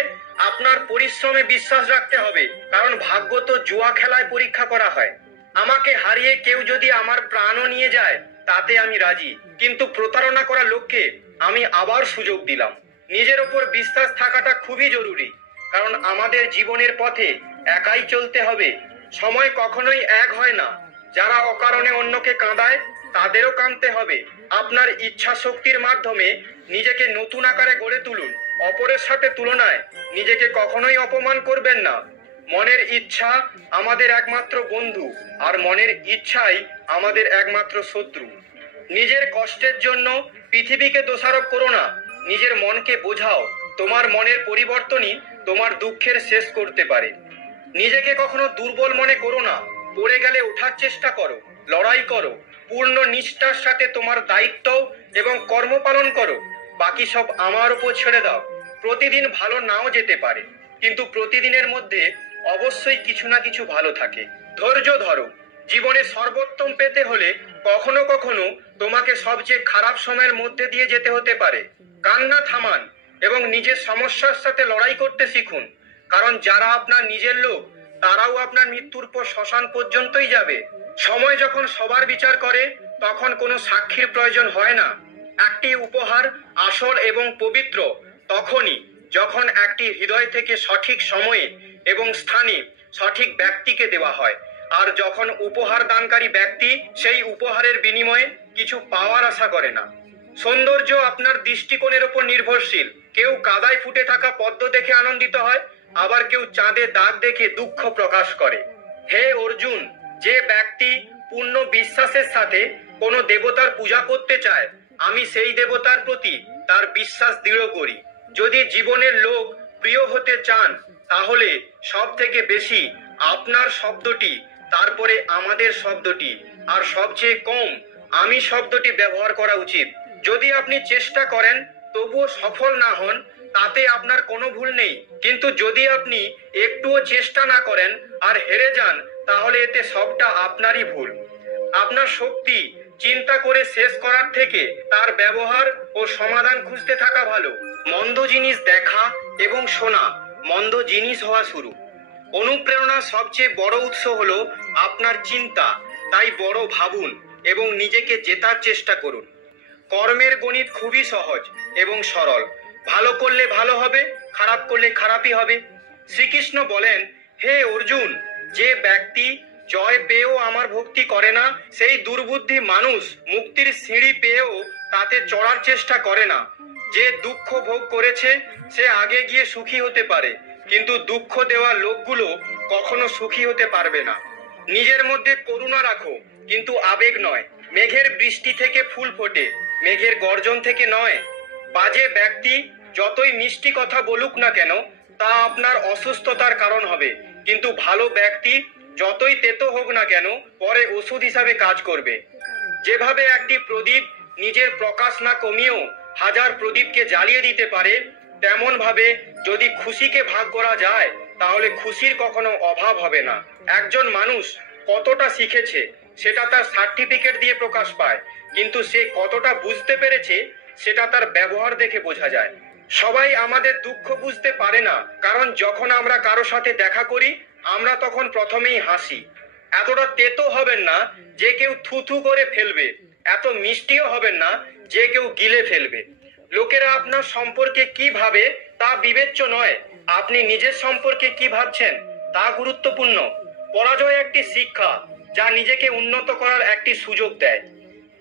আপনার পরিশ্রমে বিশ্বাস রাখতে হবে, কারণ ভাগ্য তো জুয়া খেলায় পরীক্ষা করা হয়। আমাকে হারিয়ে কেউ যদি আমার প্রাণও নিয়ে যায় তাতে আমি রাজি, কিন্তু প্রতারণা করা লোককে আমি আবার সুযোগ দিলাম। নিজের ওপর বিশ্বাস থাকাটা খুবই জরুরি, কারণ আমাদের জীবনের পথে একাই চলতে হবে। সময় কখনোই এক হয় না। যারা অকারণে অন্যকে কাঁদায় তাদেরও কাঁদতে হবে। আপনার ইচ্ছা শক্তির মাধ্যমে নিজেকে নতুন আকারে গড়ে তুলুন। অপরের সাথে তুলনায় নিজেকে কখনোই অপমান করবেন না। মনের ইচ্ছা আমাদের একমাত্র বন্ধু, আর মনের ইচ্ছাই আমাদের একমাত্র শত্রু। নিজের কষ্টের জন্য পৃথিবীকে দোষারোপ করো না, নিজের মনকে বোঝাও। তোমার মনের পরিবর্তনই তোমার দুঃখের শেষ করতে পারে। নিজেকে কখনো দুর্বল মনে করো না। পড়ে গেলে ওঠার চেষ্টা করো, লড়াই করো, পূর্ণ নিষ্ঠার সাথে তোমার দায়িত্ব এবং কর্ম পালন করো। বাকি সব আমার উপর ছেড়ে দাও। প্রতিদিন ভালো নাও যেতে পারে, কিন্তু প্রতিদিনের মধ্যে অবশ্যই কিছু না কিছু ভালো থাকে। ধৈর্য ধরো। জীবনে সর্বোত্তম পেতে হলে কখনো কখনো তোমাকে সবচেয়ে খারাপ সময়ের মধ্যে দিয়ে যেতে হতে পারে। কান্না থামান এবং নিজের সমস্যার সাথে লড়াই করতে শিখুন, কারণ যারা আপনার নিজের লোক তারাও আপনার মৃত্যুর পর শ্মশান পর্যন্তই যাবে। সময় যখন সবার বিচার করে তখন কোনো সাক্ষীর প্রয়োজন হয় না। একটি উপহার আসল এবং পবিত্র তখনই যখন একটি হৃদয় থেকে সঠিক সময়ে এবং স্থানে সঠিক ব্যক্তিকে দেওয়া হয়, আর যখন উপহার দানকারী ব্যক্তি সেই উপহারের বিনিময়ে কিছু পাওয়ার আশা করে না। সৌন্দর্য আপনার দৃষ্টিকোণের উপর নির্ভরশীল। কেউ কাদায় ফুটে থাকা পদ্ম দেখে আনন্দিত হয়, আবার কেউ চাঁদে দাগ দেখে দুঃখ প্রকাশ করে। হে অর্জুন, যে ব্যক্তি পূর্ণ বিশ্বাসের সাথে কোনো দেবতার পূজা করতে চায়, আমি সেই দেবতার প্রতি তার বিশ্বাস দৃঢ় করি। যদি জীবনের লোক প্রিয় হতে চান তাহলে সব থেকে বেশি আপনার শব্দটি, তারপরে আমাদের শব্দটি, আর সবচেয়ে কম আমি শব্দটি ব্যবহার করা উচিত। যদি আপনি চেষ্টা করেন তবুও সফল না হন তাতে আপনার কোনো ভুল নেই, কিন্তু যদি আপনি একটুও চেষ্টা না করেন আর হেরে যান তাহলে এতে সবটা আপনারই ভুল। আপনার শক্তি চিন্তা করে শেষ করার থেকে তার ব্যবহার ও সমাধান খুঁজতে থাকা ভালো। মন্দ জিনিস দেখা এবং শোনা মন্দ জিনিস হওয়া শুরু। অনুপ্রেরণার সবচেয়ে বড় উৎস হলো আপনার চিন্তা। তাই বড় ভাবুন এবং নিজেকে জেতার চেষ্টা করুন। কর্মের গণিত খুবই সহজ এবং সরল। ভালো করলে ভালো হবে, খারাপ করলে খারাপই হবে। শ্রীকৃষ্ণ বলেন, হে অর্জুন, যে ব্যক্তি জয় পেয়েও আমার ভক্তি করে না, সেই দুর্বুদ্ধি মানুষ মুক্তির সিঁড়ি পেয়েও তাতে চড়ার চেষ্টা করে না। যে দুঃখ ভোগ করেছে সে আগে গিয়ে সুখী হতে পারে, কিন্তু দুঃখ দেওয়া লোকগুলো কখনো সুখী হতে পারবে না। নিজের মধ্যে করুণা রাখো, কিন্তু আবেগ নয়। মেঘের বৃষ্টি থেকে ফুল ফোটে, মেঘের গর্জন থেকে নয়। বাজে ব্যক্তি যতই মিষ্টি কথা বলুক না কেন তা আপনার অসুস্থতার কারণ হবে, কিন্তু ভালো ব্যক্তি যতই তেতো হোক না কেন পরে ওষুধ হিসাবে কাজ করবে। যেভাবে একটি প্রদীপ নিজের প্রকাশ না কমিয়েও হাজার প্রদীপকে জ্বালিয়ে দিতে পারে, তেমন ভাবে যদি খুশিকে ভাগ করা যায় তাহলে খুশির কখনো অভাব হবে না। একজন মানুষ কতটা শিখেছে সেটা তার সার্টিফিকেট দিয়ে প্রকাশ পায়, কিন্তু সে কতটা বুঝতে পেরেছে সেটা তার ব্যবহার দেখে বোঝা যায়। সবাই আমাদের দুঃখ বুঝতে পারে না, কারণ যখন আমরা কারো সাথে দেখা করি আমরা তখন প্রথমেই হাসি। এতটা তেতো হবেন না যে কেউ থুথু করে ফেলবে, এত মিষ্টিও হবেন না যে কেউ গিলে ফেলবে। লোকেরা আপনার সম্পর্কে কি ভাবে তা বিবেচ্য নয়, আপনি নিজের সম্পর্কে কি ভাবছেন তা গুরুত্বপূর্ণ। পরাজয় একটি শিক্ষা যা নিজেকে উন্নত করার একটি সুযোগ দেয়।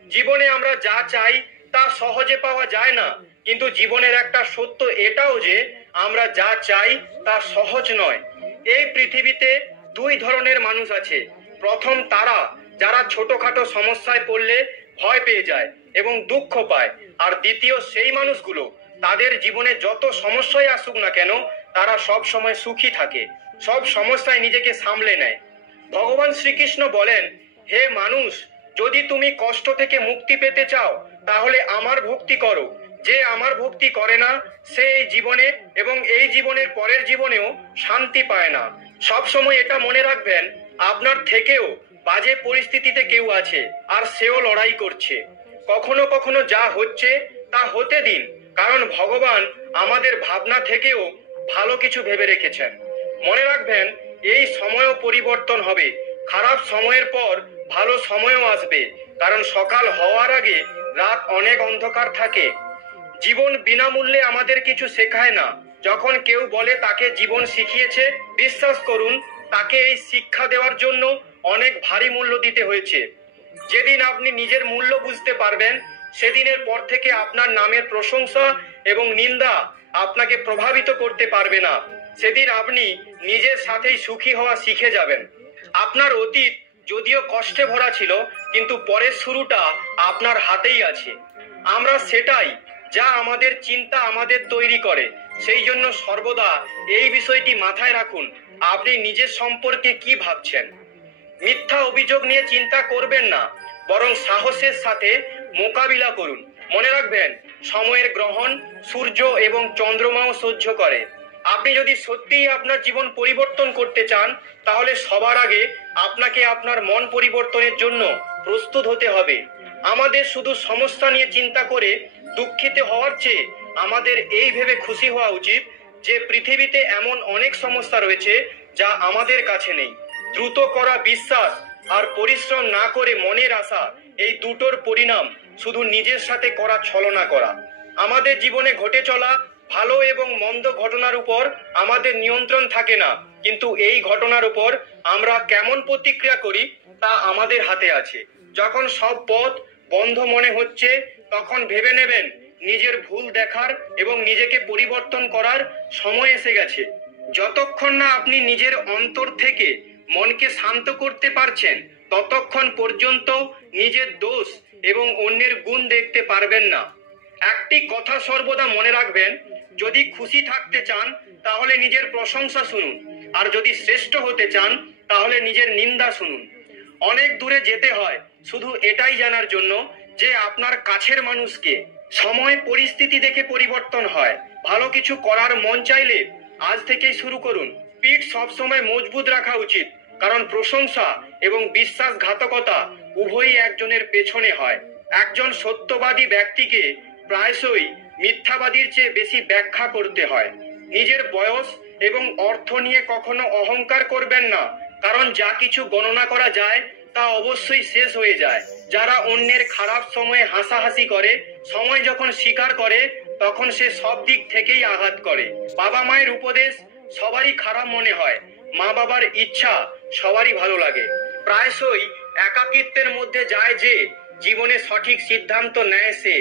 জীবনে আমরা যা চাই তা সহজে পাওয়া যায় না, কিন্তু জীবনের একটা সত্য এটাও যে আমরা যা চাই তা সহজ নয়। এই পৃথিবীতে দুই ধরনের মানুষ আছে। প্রথম তারা যারা ছোটখাটো সমস্যায় পড়লে ভয় পেয়ে যায় এবং দুঃখ পায়, আর দ্বিতীয় সেই মানুষগুলো তাদের জীবনে যত সমস্যাই আসুক না কেন তারা সব সময় সুখী থাকে, সব সমস্যায় নিজেকে সামলে নেয়। ভগবান শ্রীকৃষ্ণ বলেন, হে মানুষ, যদি তুমি কষ্ট থেকে মুক্তি পেতে চাও তাহলে আমার ভক্তি করো। যে আমার ভক্তি করে না সে এই জীবনে এবং এই জীবনের পরের জীবনেও শান্তি পায় না। সব সময় এটা মনে রাখবেন, আপনার থেকেও বাজে পরিস্থিতিতে কেউ আছে আর সেও লড়াই করছে। কখনো কখনো যা হচ্ছে তা হতে দিন, কারণ ভগবান আমাদের ভাবনা থেকেও ভালো কিছু ভেবে রেখেছেন। মনে রাখবেন, এই সময়ও পরিবর্তন হবে। খারাপ সময়ের পর ভালো সময়ও আসবে, কারণ সকাল হওয়ার আগে রাত অনেক অন্ধকার থাকে। জীবন বিনামূল্যে আমাদের কিছু শেখায় না। যখন কেউ বলে তাকে জীবন শিখিয়েছে, বিশ্বাস করুন তাকে এই শিক্ষা দেওয়ার জন্য অনেক ভারী মূল্য দিতে হয়েছে। যেদিন আপনি নিজের মূল্য বুঝতে পারবেন, সেদিনের পর থেকে আপনার নামের প্রশংসা এবং নিন্দা আপনাকে প্রভাবিত করতে পারবে না। সেদিন আপনি নিজের সাথেই সুখী হওয়া শিখে যাবেন। আপনার অতীত যদিও কষ্টে ভরা ছিল, কিন্তু পরের শুরুটা আপনার হাতেই আছে। আমরা সেটাই যা আমাদের চিন্তা আমাদের তৈরি করে। সেই জন্য সর্বদা এই বিষয়টি মাথায় রাখুন, আপনি নিজের সম্পর্কে কি ভাবছেন। মিথ্যা অভিযোগ নিয়ে চিন্তা করবেন না, বরং সাহসের সাথে মোকাবিলা করুন। মনে রাখবেন, সময়ের গ্রহণ সূর্য এবং চন্দ্রমাও সহ্য করে। আপনি যদি সত্যিই আপনার জীবন পরিবর্তন করতে চান, তাহলে সবার আগে আপনাকে আপনার মন পরিবর্তনের জন্য প্রস্তুত হতে হবে। আমাদের শুধু সমস্যা নিয়ে চিন্তা করে দুঃখিত হওয়ার চেয়ে আমাদের এই ভেবে খুশি হওয়া উচিত যে পৃথিবীতে এমন অনেক সমস্যা রয়েছে যা আমাদের কাছে নেই। দ্রুত করা বিশ্বাস আর পরিশ্রম না করে মনের আশা, এই দুটোর পরিণাম শুধু নিজের সাথে করা ছলনা করা। আমাদের জীবনে ঘটে চলা ভালো এবং মন্দ ঘটনার উপর আমাদের নিয়ন্ত্রণ থাকে না, কিন্তু এই ঘটনার উপর আমরা কেমন প্রতিক্রিয়া করি তা আমাদের হাতে আছে। যখন সব পথ বন্ধ মনে হচ্ছে, তখন ভেবে নেবেন নিজের ভুল দেখার এবং নিজেকে পরিবর্তন করার সময় এসে গেছে। যতক্ষণ না আপনি নিজের অন্তর থেকে মনকে শান্ত করতে পারছেন, ততক্ষণ পর্যন্ত নিজের দোষ এবং অন্যের গুণ দেখতে পারবেন না। একটি কথা সর্বদা মনে রাখবেন, যদি খুশি থাকতে চান তাহলে নিজের প্রশংসা শুনুন, আর যদি শ্রেষ্ঠ হতে চান তাহলে নিজের নিন্দা শুনুন। অনেক দূরে যেতে হয় শুধু এটাই জানার জন্য যে আপনার কাছের মানুষকে। সময় পরিস্থিতি দেখে পরিবর্তন হয়। ভালো কিছু করার মন চাইলে আজ থেকেই শুরু করুন। পিঠ সবসময় মজবুত রাখা উচিত, কারণ প্রশংসা এবং বিশ্বাসঘাতকতা উভয়ই একজনের পেছনে হয়। একজন সত্যবাদী ব্যক্তিকে প্রায়শই মিথ্যাবাদীর চেয়ে বেশি ব্যাখ্যা করতে হয়। নিজের বয়স এবং অর্থ নিয়ে কখনো অহংকার করবেন না, কারণ যা কিছু গণনা করা যায় তা অবশ্যই শেষ হয়ে যায়। যারা অন্যের খারাপ সময়ে হাসাহাসি করে, সময় যখন স্বীকার করে তখন সে সব দিক থেকেই আঘাত করে। বাবা মায়ের উপদেশ সবারই খারাপ মনে হয়, মা বাবার ইচ্ছা সবারই ভালো লাগে। প্রায়শই একাকিত্বের মধ্যে যায় যে জীবনে সঠিক সিদ্ধান্ত নেয় সে।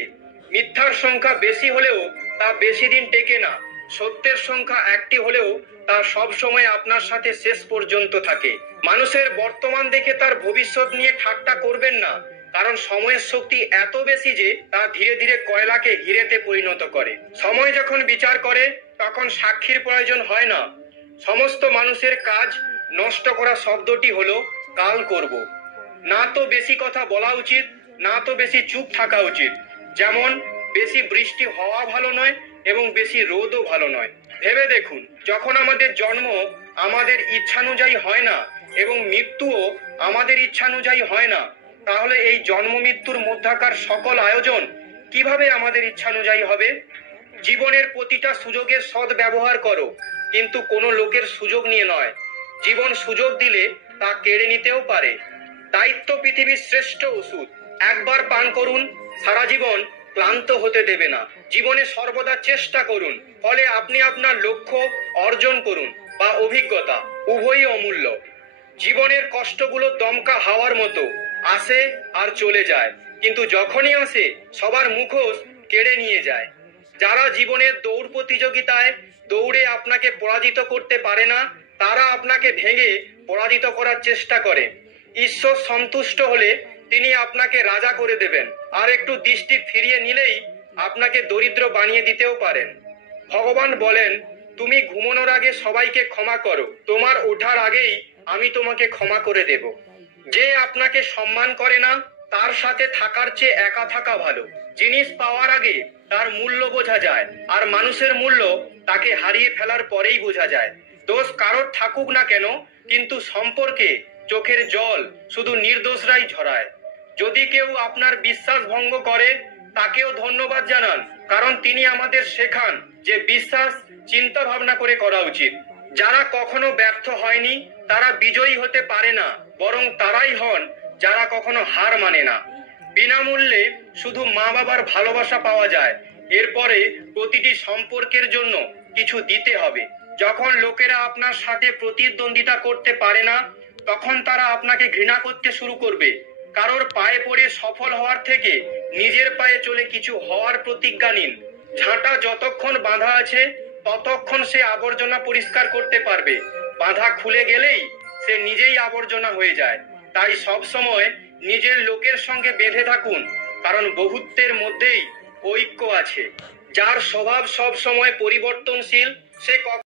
মিথ্যার সংখ্যা বেশি হলেও তা বেশি দিন টেকে না। সত্যের সংখ্যা একটি হলেও তা সব সময় আপনার সাথে শেষ পর্যন্ত থাকে। মানুষের বর্তমান দেখে তার ভবিষ্যৎ নিয়ে ঠাট্টা করবেন না, কারণ সময়ের শক্তি এত বেশি যে তা ধীরে ধীরে কয়লাকে হিরেতে পরিণত করে। সময় যখন বিচার করে তখন সাক্ষীর প্রয়োজন হয় না। সমস্ত মানুষের কাজ নষ্ট করা শব্দটি হলো কাল করব। না তো বেশি কথা বলা উচিত, না তো বেশি চুপ থাকা উচিত। যেমন বেশি বৃষ্টি হওয়া ভালো নয় এবং বেশি রোদও ভালো নয়। ভেবে দেখুন, যখন আমাদের জন্ম আমাদের ইচ্ছানুযায়ী হয় না এবং মৃত্যুও আমাদের ইচ্ছানুযায়ী হয় না, তাহলে এই জন্ম মৃত্যুর মধ্যকার সকল আয়োজন কিভাবে আমাদের ইচ্ছানুযায়ী হবে? জীবনের প্রতিটা সুযোগের সৎ ব্যবহার করো, কিন্তু কোনো লোকের সুযোগ নিয়ে নয়। জীবন সুযোগ দিলে তা কেড়ে নিতেও পারে। দায়িত্ব পৃথিবীর শ্রেষ্ঠ ওষুধ। একবার পান করুন, সারা জীবন ক্লান্ত হতে দেবে না। জীবনে সর্বদা চেষ্টা করুন, ফলে আপনি আপনার লক্ষ্য অর্জন করুন বা অভিজ্ঞতা, উভয়ই অমূল্য। জীবনের কষ্টগুলো দমকা হাওয়ার মতো, আসে আর চলে যায়, কিন্তু যখনই আসে সবার মুখোশ কেড়ে নিয়ে যায়। যারা জীবনের দৌড় প্রতিযোগিতায় দৌড়ে আপনাকে পরাজিত করতে পারে না, তারা আপনাকে ভেঙে পরাজিত করার চেষ্টা করে। ঈশ্বর সন্তুষ্ট হলে তিনি আপনাকে রাজা করে দেবেন, আর একটু দৃষ্টি ফিরিয়ে নিলেই আপনাকে দরিদ্র বানিয়ে দিতেও পারেন। ভগবান বলেন, তুমি ঘুমানোর আগে সবাইকে ক্ষমা করো, তোমার ওঠার আগেই আমি তোমাকে ক্ষমা করে দেব। যে আপনাকে সম্মান করে না, তার সাথে থাকার চেয়ে একা থাকা ভালো। জিনিস পাওয়ার আগে তার মূল্য বোঝা যায়, আর মানুষের মূল্য তাকে হারিয়ে ফেলার পরেই বোঝা যায়। দোষ কারোর থাকুক না কেন, কিন্তু সম্পর্কে চোখের জল শুধু নির্দোষরাই ঝরায়। যদি কেউ আপনার বিশ্বাস ভঙ্গ করে, তাকেও ধন্যবাদ জানান, কারণ তিনি আমাদের শেখান যে বিশ্বাস চিন্তা ভাবনা করে করা উচিত। যারা কখনো ব্যর্থ হয়নি তারা বিজয়ী হতে পারে না, বরং তারাই হন যারা কখনো হার মানে না। বিনামূল্যে শুধু মা বাবার ভালোবাসা পাওয়া যায়, এরপরে প্রতিটি সম্পর্কের জন্য কিছু দিতে হবে। যখন লোকেরা আপনার সাথে প্রতিদ্বন্দ্বিতা করতে পারে না, তখন তারা আপনাকে ঘৃণা করতে শুরু করবে। কারোর পায়ে পড়ে সফল হওয়ার থেকে নিজের পায়ে চলে কিছু হওয়ার প্রতিজ্ঞা নিন। ঝাঁটা যতক্ষণ বাঁধা আছে ততক্ষণ সে আবর্জনা পরিষ্কার করতে পারবে, বাঁধা খুলে গেলেই সে নিজেই আবর্জনা হয়ে যায়। তাই সব সময় নিজের লোকের সঙ্গে বেঁধে থাকুন, কারণ বহুত্বের মধ্যেই ঐক্য আছে। যার স্বভাব সব সময় পরিবর্তনশীল, সে